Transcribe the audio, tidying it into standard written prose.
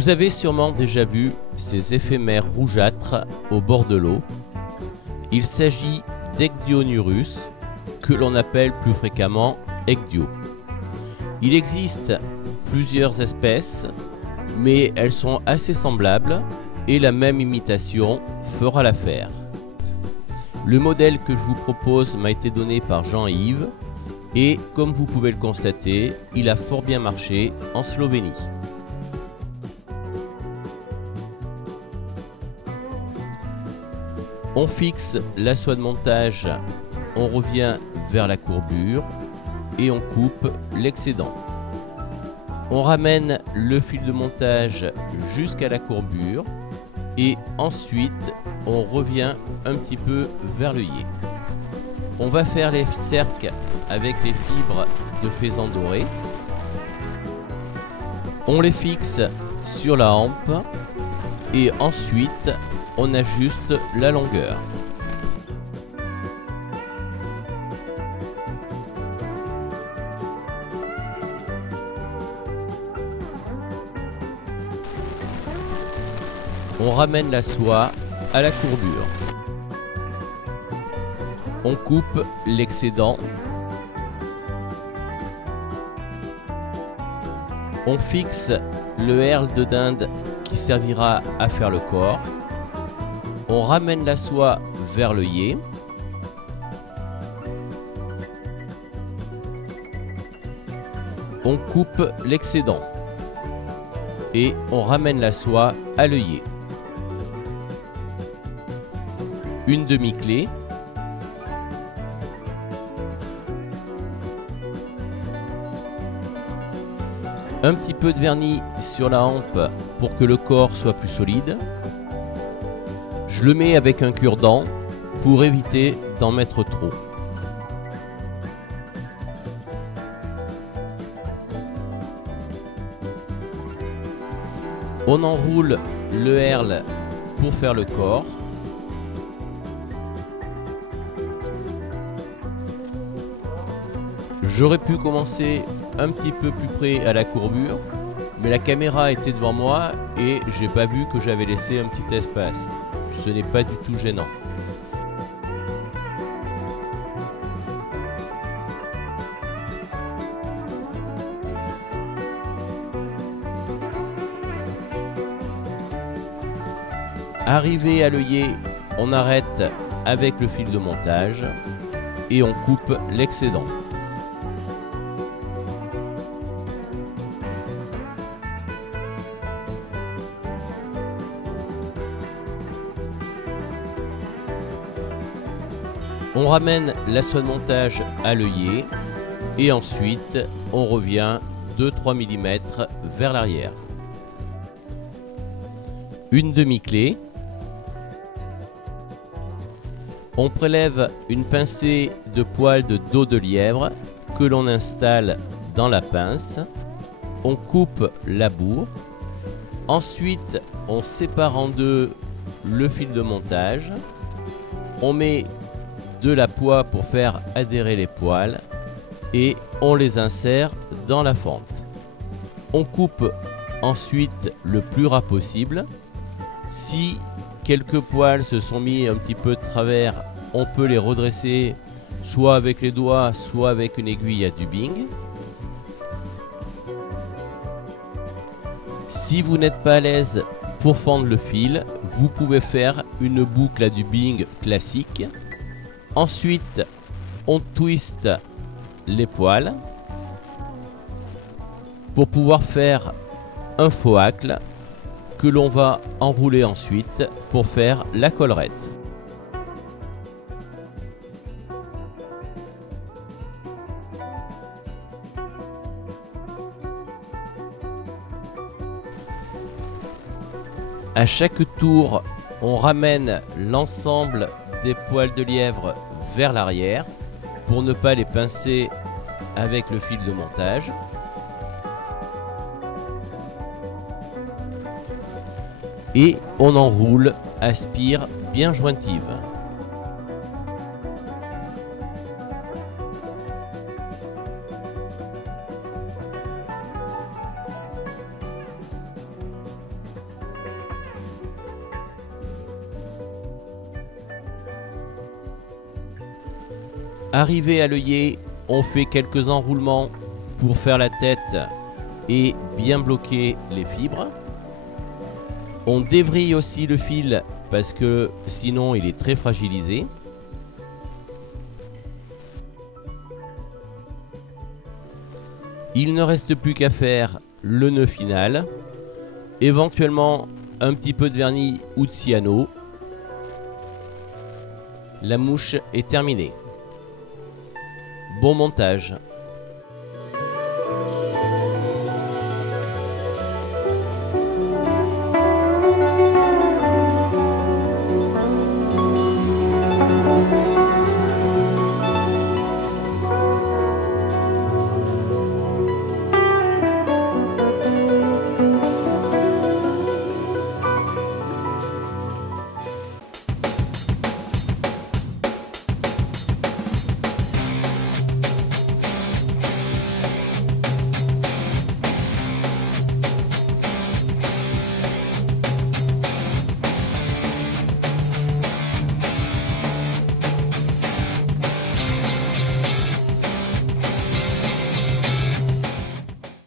Vous avez sûrement déjà vu ces éphémères rougeâtres au bord de l'eau. Il s'agit d'Ecdionurus, que l'on appelle plus fréquemment Ecdio. Il existe plusieurs espèces, mais elles sont assez semblables et la même imitation fera l'affaire. Le modèle que je vous propose m'a été donné par Jean-Yves et comme vous pouvez le constater, il a fort bien marché en Slovénie. On fixe la soie de montage, on revient vers la courbure et on coupe l'excédent. On ramène le fil de montage jusqu'à la courbure et ensuite on revient un petit peu vers l'œillet. On va faire les cercles avec les fibres de faisan doré. On les fixe sur la hampe et ensuite on ajuste la longueur. On ramène la soie à la courbure. On coupe l'excédent. On fixe le herle de dinde qui servira à faire le corps. On ramène la soie vers l'œillet. On coupe l'excédent. Et on ramène la soie à l'œillet. Une demi-clé. Un petit peu de vernis sur la hampe pour que le corps soit plus solide. Je le mets avec un cure-dent pour éviter d'en mettre trop. On enroule le herle pour faire le corps. J'aurais pu commencer un petit peu plus près à la courbure, mais la caméra était devant moi et j'ai pas vu que j'avais laissé un petit espace. Ce n'est pas du tout gênant. Arrivé à l'œillet, on arrête avec le fil de montage et on coupe l'excédent. On ramène la soie de montage à l'œillet et ensuite on revient 2-3 mm vers l'arrière. Une demi-clé. On prélève une pincée de poils de dos de lièvre que l'on installe dans la pince. On coupe la bourre. Ensuite, on sépare en deux le fil de montage. On met de la poix pour faire adhérer les poils et on les insère dans la fente. On coupe ensuite le plus ras possible. Si quelques poils se sont mis un petit peu de travers, on peut les redresser soit avec les doigts, soit avec une aiguille à dubbing. Si vous n'êtes pas à l'aise pour fendre le fil, vous pouvez faire une boucle à dubbing classique. Ensuite, on twiste les poils pour pouvoir faire un faux hacle que l'on va enrouler ensuite pour faire la collerette. À chaque tour, on ramène l'ensemble des poils de lièvre vers l'arrière pour ne pas les pincer avec le fil de montage. Et on enroule à spire bien jointive. Arrivé à l'œillet, on fait quelques enroulements pour faire la tête et bien bloquer les fibres. On dévrille aussi le fil parce que sinon il est très fragilisé. Il ne reste plus qu'à faire le nœud final, éventuellement un petit peu de vernis ou de cyano. La mouche est terminée. Bon montage.